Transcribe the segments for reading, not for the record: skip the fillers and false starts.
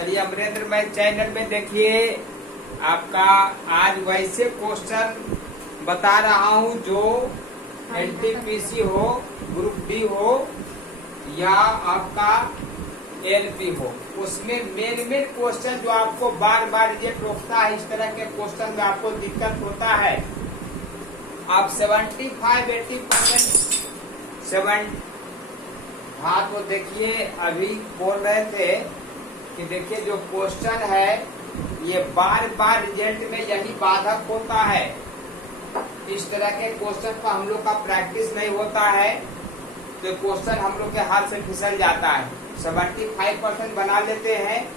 चलिए Amarendra math channel में देखिए आपका आज वैसे क्वेश्चन बता रहा हूँ जो एनटीपीसी हो, ग्रुप डी हो या आपका एलपी हो, उसमें मेन क्वेश्चन जो आपको बार बार ये रोकता है, इस तरह के क्वेश्चन में आपको दिक्कत होता है। आप 75-80% हाँ तो देखिए अभी बोल रहे थे कि देखिए जो क्वेश्चन है ये बार बार रिजल्ट में यही बाधक होता है। इस तरह के क्वेश्चन पर हम लोग का प्रैक्टिस नहीं होता है तो क्वेश्चन हम लोग के हाथ से फिसल जाता है। 75% बना लेते हैं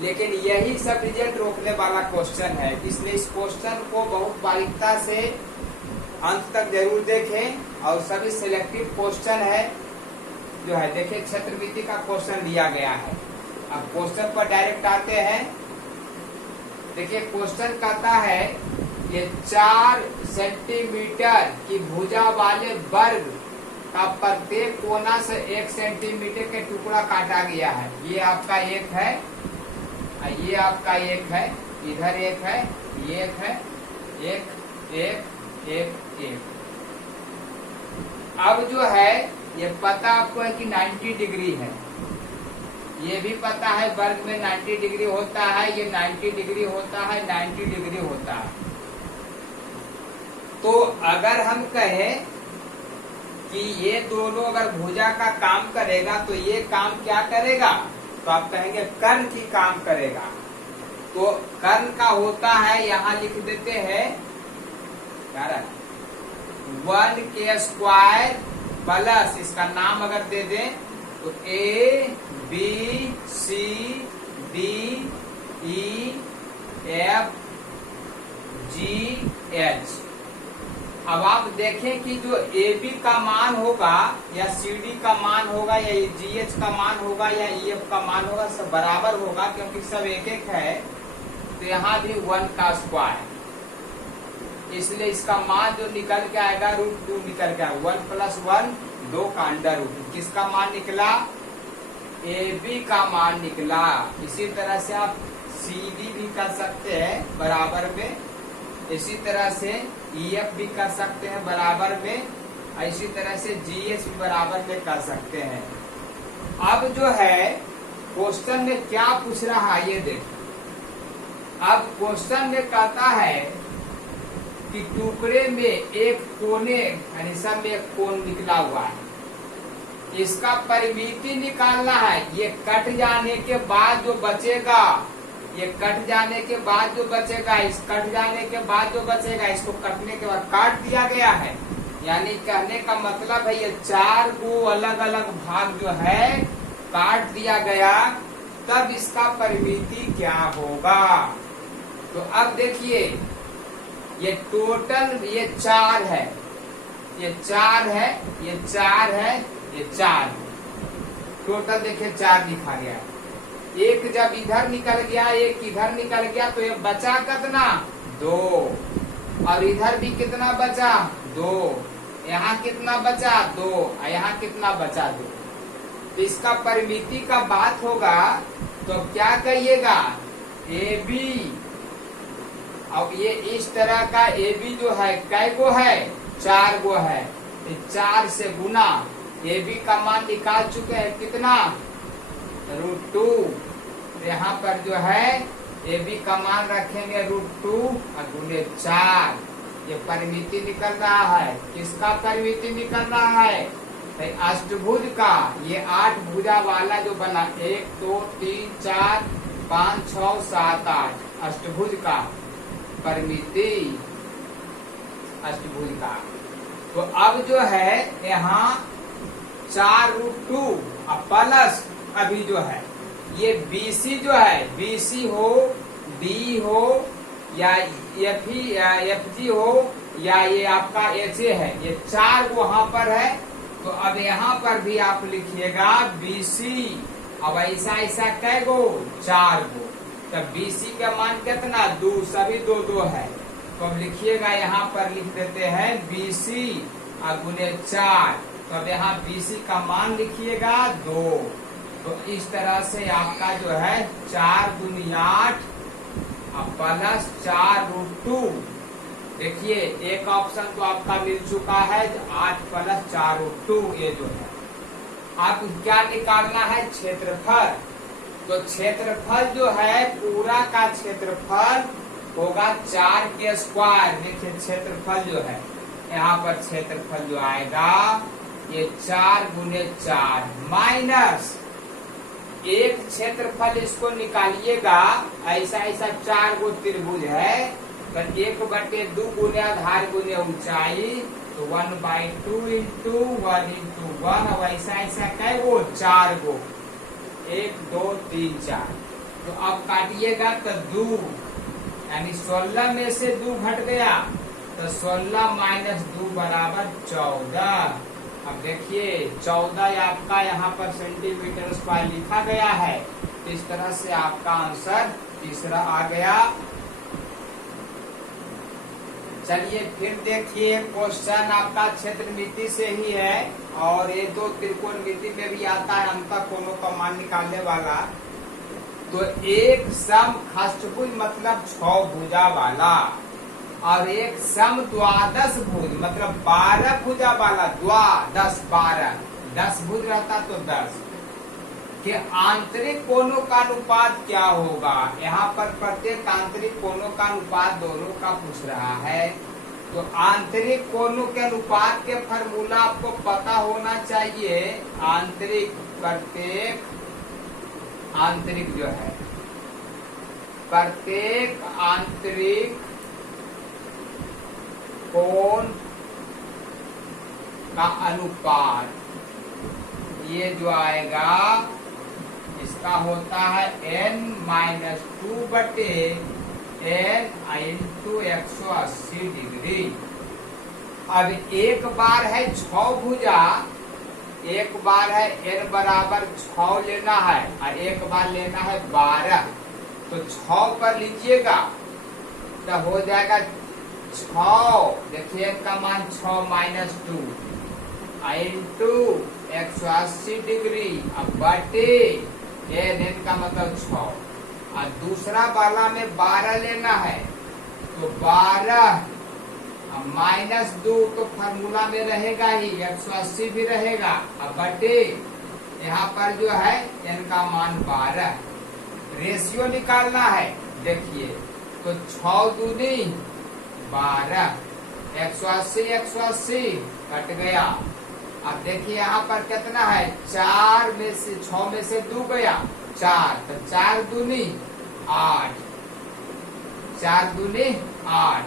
लेकिन यही सब रिजल्ट रोकने वाला क्वेश्चन है, इसलिए इस क्वेश्चन को बहुत बारीकता से अंत तक जरूर देखें। और सभी सिलेक्टिव क्वेश्चन है जो है, देखिए क्षेत्रविधि का क्वेश्चन दिया गया है। अब क्वेश्चन पर डायरेक्ट आते हैं। देखिए क्वेश्चन कहता है ये 4 सेंटीमीटर की भुजा वाले वर्ग का प्रत्येक कोना से 1 सेंटीमीटर के टुकड़ा काटा गया है। ये आपका एक है, ये आपका एक है, इधर एक है, ये एक है, एक एक एक एक। अब जो है ये पता आपको है कि 90 डिग्री है, ये भी पता है वर्ग में 90 डिग्री होता है, ये 90 डिग्री होता है, 90 डिग्री होता है। तो अगर हम कहें कि ये दोनों अगर भुजा का काम करेगा तो ये काम क्या करेगा, तो आप कहेंगे कर्ण की काम करेगा। तो कर्ण का होता है, यहाँ लिख देते हैं 1k² प्लस इसका नाम अगर दे दें तो A B C D E F G H। अब आप देखें कि जो AB का मान होगा या CD का मान होगा या GH का मान होगा या EF का मान होगा, सब बराबर होगा क्योंकि सब एक एक है। तो यहाँ भी 1 का स्क्वायर, इसलिए इसका मान जो निकल के आएगा √2 निकल के आएगा। 1 + 1 2 का √2। किसका मान निकला, AB का मान निकला। इसी तरह से आप CD भी कर सकते हैं बराबर में, इसी तरह से EF भी कर सकते हैं बराबर में, इसी तरह से GH भी बराबर में कर सकते हैं। अब जो है क्वेश्चन में क्या पूछ रहा है ये देखिए। अब क्वेश्चन में कहता है कि टुकड़े में एक कोने यानी सब में एक कोण निकला हुआ है, इसका परिमिति निकालना है। ये कट जाने के बाद जो बचेगा, ये कट जाने के बाद जो बचेगा, इस कट जाने के बाद जो बचेगा, इसको कटने के बाद काट दिया गया है। यानी कहने का मतलब है ये 4 को अलग अलग भाग जो है काट दिया गया, तब इसका परिमिति क्या होगा। तो अब देखिए ये टोटल ये 4 है, ये 4 है, ये 4 है, ये 4 टोटल देखिए 4 लिखा गया। एक जब इधर निकल गया, एक इधर निकल गया, तो ये बचा कितना 2, और इधर भी कितना बचा 2, यहाँ कितना बचा 2, और यहाँ कितना बचा 2। तो इसका परिमिति का बात होगा तो क्या कहिएगा AB। अब ये इस तरह का AB जो है कै गो है, 4 गो है। 4 से गुना AB का मान निकाल चुके हैं कितना √2। यहाँ पर जो है AB का मान रखेंगे √2 और गुने 4। ये परिमिति निकल रहा है, किसका परिमिति निकल रहा है, अष्टभुज का। ये 8 भुजा वाला जो बना 1 2 3 4 5 6 7 8 अष्टभुज का परिमिति, अष्टभुज का। तो अब जो है यहाँ 4√2 प्लस अभी जो है ये BC जो है, BC हो D हो या FG हो या ये आपका HA है, ये 4 वहां पर है। तो अब यहाँ पर भी आप लिखिएगा BC। अब ऐसा ऐसा कै गो 4 गो, तब BC का मान कितना 2, सभी 2 2 है। तो अब लिखिएगा यहाँ पर लिख देते हैं BC और गुने 4। तो अब यहाँ BC का मान लिखिएगा 2 तो इस तरह से आपका जो है 4 दूनी 8 प्लस 4√2। देखिए एक ऑप्शन तो आपका मिल चुका है 8 प्लस 4√2, ये जो है। आप क्या निकालना है, क्षेत्रफल। तो क्षेत्रफल जो है पूरा का क्षेत्रफल होगा 4 के स्क्वायर। देखिए क्षेत्रफल जो है यहाँ पर क्षेत्रफल जो आएगा ये 4 गुने 4 माइनस एक क्षेत्रफल, इसको निकालिएगा। ऐसा ऐसा 4 गो त्रिभुज है, तो 1/2 गुने आधार गुने ऊंचाई, तो 1/2 इंटू 1 इंटू 1। अब ऐसा ऐसा कै गो, 4 गो, 1 2 3 4। तो अब काटिएगा तो 2, यानी 16 में से 2 घट गया, तो 16 माइनस 2 बराबर 14। अब देखिए 14 आपका यहाँ पर सेंटीमीटर स्क्वायर लिखा गया है। इस तरह से आपका आंसर तीसरा आ गया। चलिए फिर देखिए क्वेश्चन आपका क्षेत्रमिति से ही है, और ये 2 त्रिकोणमिति में भी आता है अंतर कोणों का मान निकालने वाला। तो एक समखष्टभुज मतलब 6 भुजा वाला, और एक सम द्वादश भुज मतलब 12 भुजा वाला, द्वादश 12, 10 भुज रहता तो 10 के आंतरिक कोणों का अनुपात क्या होगा। यहाँ पर प्रत्येक आंतरिक कोणों का अनुपात दोनों का पूछ रहा है। तो आंतरिक कोणों के अनुपात के फॉर्मूला आपको पता होना चाहिए। आंतरिक, प्रत्येक आंतरिक जो है, प्रत्येक आंतरिक कोण का अनुपात, ये जो आएगा इसका होता है n-2 बटे n इंटू 180 डिग्री। अब एक बार है 6 भुजा, एक बार है n बराबर 6 लेना है, और एक बार लेना है 12। तो 6 पर लीजिएगा तो हो जाएगा 6, देखिए का मान 6 माइनस 2 इंटू 180 डिग्री, अब बटे n का मतलब 6। और दूसरा वाला में 12 लेना है, तो 12 माइनस 2 तो फार्मूला में रहेगा ही, 180 भी रहेगा। अब बटे यहाँ पर जो है n का मान 12, रेशियो निकालना है। देखिए तो 6 दूनी 12, 180 180 कट गया। अब देखिए यहाँ पर कितना है, 4 में से 6 में से 2 गया 4, तो 4 दूनी 8, 4 दूनी 8।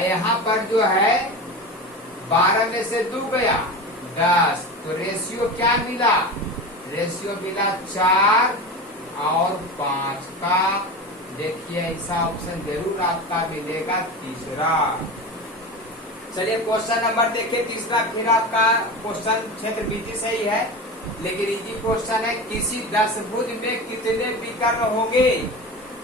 यहाँ पर जो है 12 में से 2 गया 10, तो रेशियो क्या मिला, रेशियो मिला 4 और 5 का। देखिए ऐसा ऑप्शन जरूर आपका मिलेगा तीसरा। चलिए क्वेश्चन नंबर देखिए तीसरा। फिर आपका क्वेश्चन क्षेत्रमिति से ही है, लेकिन इजी क्वेश्चन है। किसी 10 भुज में कितने विकर्ण होंगे।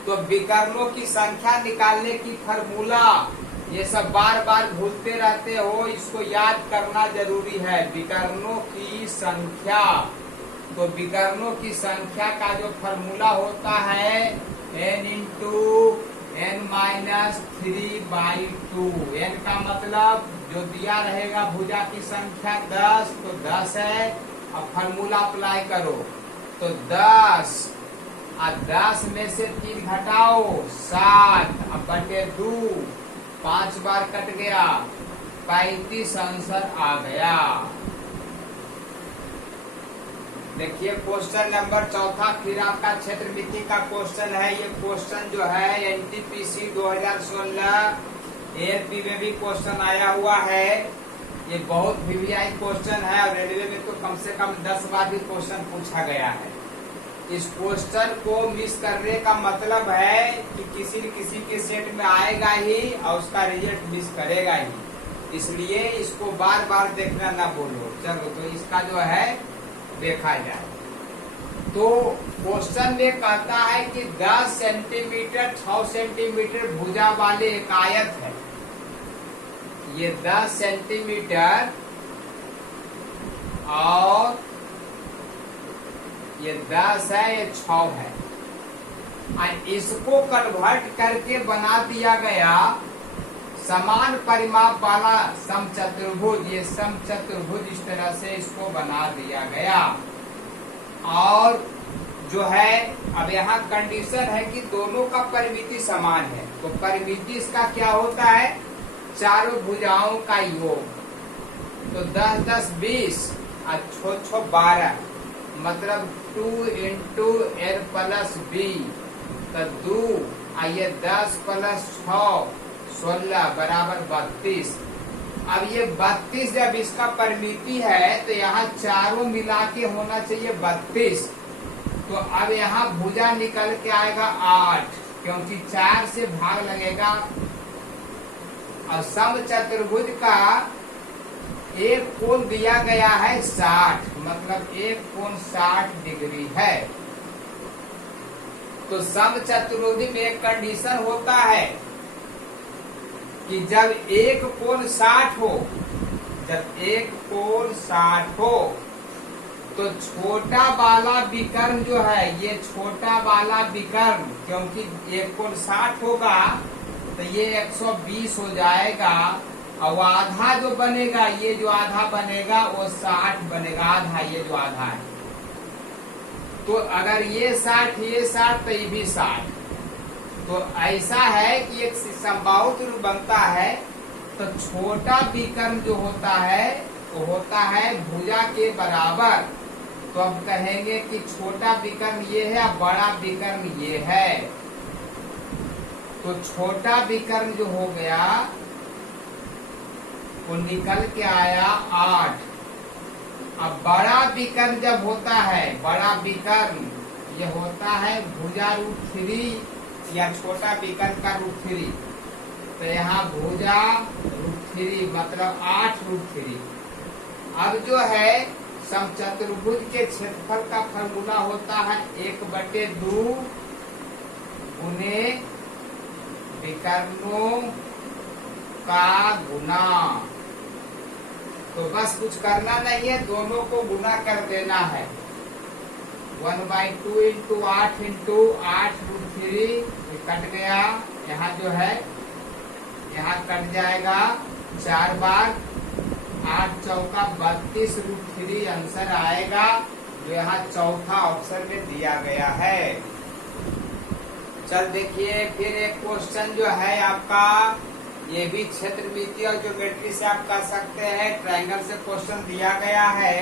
तो विकर्णों की संख्या निकालने की फॉर्मूला, ये सब बार बार भूलते रहते हो, इसको याद करना जरूरी है। विकर्णों की संख्या, तो विकर्णों की संख्या का जो फॉर्मूला होता है n इंटू n-3/2। n का मतलब जो दिया रहेगा भुजा की संख्या 10, तो 10 है। अब फॉर्मूला अप्लाई करो तो 10, और 10 में से 3 घटाओ 7, अब बटे 2, 5 बार कट गया, 35 आंसर आ गया। देखिए क्वेश्चन नंबर चौथा फिर आपका क्षेत्रमिति का क्वेश्चन है। ये क्वेश्चन जो है NTPC 2016 ALP में भी क्वेश्चन आया हुआ है। ये बहुत वीवीआई क्वेश्चन है, और रेलवे में तो कम से कम 10 बार भी क्वेश्चन पूछा गया है। इस क्वेश्चन को मिस करने का मतलब है कि किसी न किसी के सेट में आएगा ही, और उसका रिजल्ट मिस करेगा ही। इसलिए इसको बार बार देखना ना बोलो। चलो तो इसका जो है देखा जाए। तो क्वेश्चन में कहता है कि 10 सेंटीमीटर 6 सेंटीमीटर भुजा वाले एक आयत है। ये 10 सेंटीमीटर और ये 10 है, ये 6 है। इसको कन्वर्ट करके बना दिया गया समान परिमाप वाला समचतुर्भुज। ये समचतुर्भुज इस तरह से इसको बना दिया गया। और जो है अब यहाँ कंडीशन है कि दोनों का परिमिति समान है, तो परिमिति इसका क्या होता है, चारों भुजाओं का योग। तो 10 10 20 और 6 6 12, मतलब 2 इंटू l प्लस b, तो 2 ये 10 प्लस 6 16 बराबर 32। अब ये 32 जब इसका परिमिति है तो यहाँ चारों मिला के होना चाहिए 32। तो अब यहाँ भुजा निकल के आएगा 8, क्योंकि 4 से भाग लगेगा। और समचतुर्भुज का एक कोण दिया गया है 60, मतलब एक कोण 60 डिग्री है। तो समचतुर्भुज में एक कंडीशन होता है कि जब एक कोण 60 हो, जब एक कोण 60 हो, तो छोटा वाला विकर्ण जो है, ये छोटा वाला विकर्ण, क्योंकि एक कोण 60 होगा तो ये 120 हो जाएगा। और आधा जो बनेगा, ये जो आधा बनेगा वो 60 बनेगा, आधा ये जो आधा है। तो अगर ये 60 ये 60 तो ये भी 60। तो ऐसा है कि एक समबाहु त्रिभुज बनता है, तो छोटा विकर्ण जो होता है वो होता है भुजा के बराबर। तो अब कहेंगे कि छोटा विकर्ण ये है और बड़ा विकर्ण ये है। तो छोटा विकर्ण जो हो गया वो निकल के आया 8। अब बड़ा विकर्ण जब होता है, बड़ा विकर्ण ये होता है भुजा √3 या छोटा विकर्ण का √3। तो यहाँ भुजा √3 मतलब 8√3। अब जो है समचतुर्भुज के क्षेत्रफल का फॉर्मूला होता है 1/2 गुने विकर्णों का गुना। तो बस कुछ करना नहीं है, दोनों को गुना कर देना है। 1/2 इंटू 8 इंटू 8√3 कट गया। यहाँ जो है यहाँ कट जाएगा 4 बार, 8 चौका 32√3 आंसर आएगा, जो यहाँ चौथा ऑप्शन में दिया गया है। चल देखिए फिर एक क्वेश्चन जो है आपका, ये भी क्षेत्रमिति और ज्योमेट्री से आप कर सकते हैं। ट्रायंगल से क्वेश्चन दिया गया है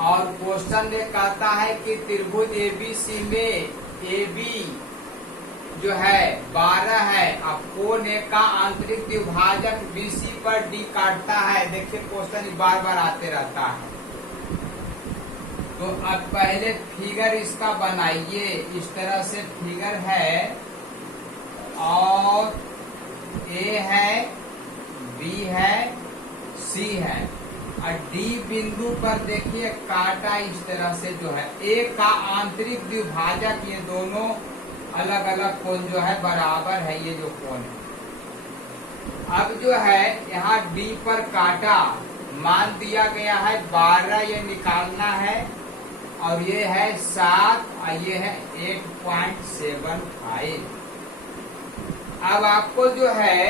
और क्वेश्चन ये कहता है कि त्रिभुज एबीसी में AB जो है 12 है। अब कोण ए का आंतरिक द्विभाजक BC पर D काटता है। देखिए क्वेश्चन बार बार आते रहता है। तो अब पहले फिगर इसका बनाइए। इस तरह से फिगर है और A है, B है, C है और D बिंदु पर देखिए काटा इस तरह से जो है A का आंतरिक द्विभाजक, ये दोनों अलग अलग कोण जो है बराबर है, ये जो कोण है। अब जो है यहाँ D पर काटा, मान दिया गया है 12, ये निकालना है और ये है 7 और ये है 8.75। अब आपको जो है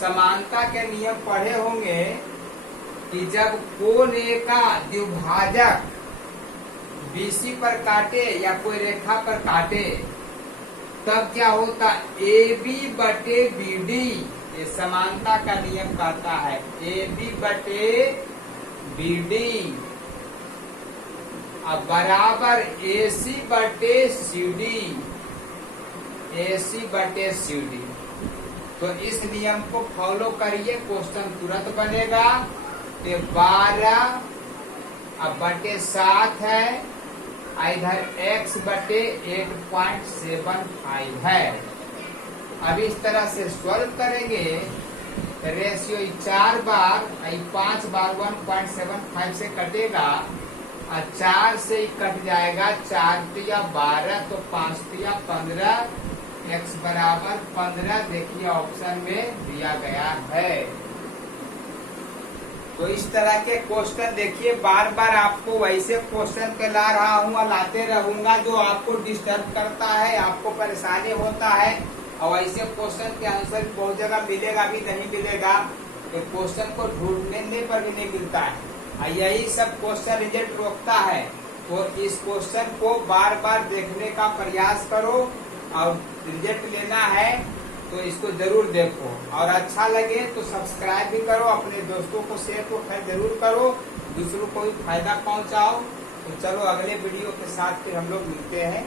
समानता के नियम पढ़े होंगे कि जब कोण ए का द्विभाजक BC पर काटे या कोई रेखा पर काटे तब क्या होता, AB बटे BD, ये समानता का नियम कहता है AB बटे BD अब बराबर AC बटे CD, AC बटे CD। तो इस नियम को फॉलो करिए, क्वेश्चन तुरंत बनेगा। तो 12 अब बटे 7 है, इधर x बटे 8.75 है। अब इस तरह से सॉल्व करेंगे, रेशियो 4 बार 5 बार 1.75 से कटेगा और 4 से ही कट जाएगा, 4 तिया 12 तो 5 तिया 15, x बराबर 15 देखिए ऑप्शन में दिया गया है। तो इस तरह के क्वेश्चन देखिए, बार बार आपको वैसे क्वेश्चन पे ला रहा हूँ और लाते रहूंगा जो आपको डिस्टर्ब करता है, आपको परेशानी होता है। और ऐसे क्वेश्चन के आंसर बहुत जगह मिलेगा भी नहीं मिलेगा, तो क्वेश्चन को ढूंढने पर भी नहीं मिलता है। यही सब क्वेश्चन रिजल्ट रोकता है। तो इस क्वेश्चन को बार बार देखने का प्रयास करो और रिजल्ट लेना है तो इसको जरूर देखो, और अच्छा लगे तो सब्सक्राइब भी करो, अपने दोस्तों को शेयर तो खैर जरूर करो, दूसरों को भी फायदा पहुंचाओ। तो चलो अगले वीडियो के साथ फिर हम लोग मिलते हैं।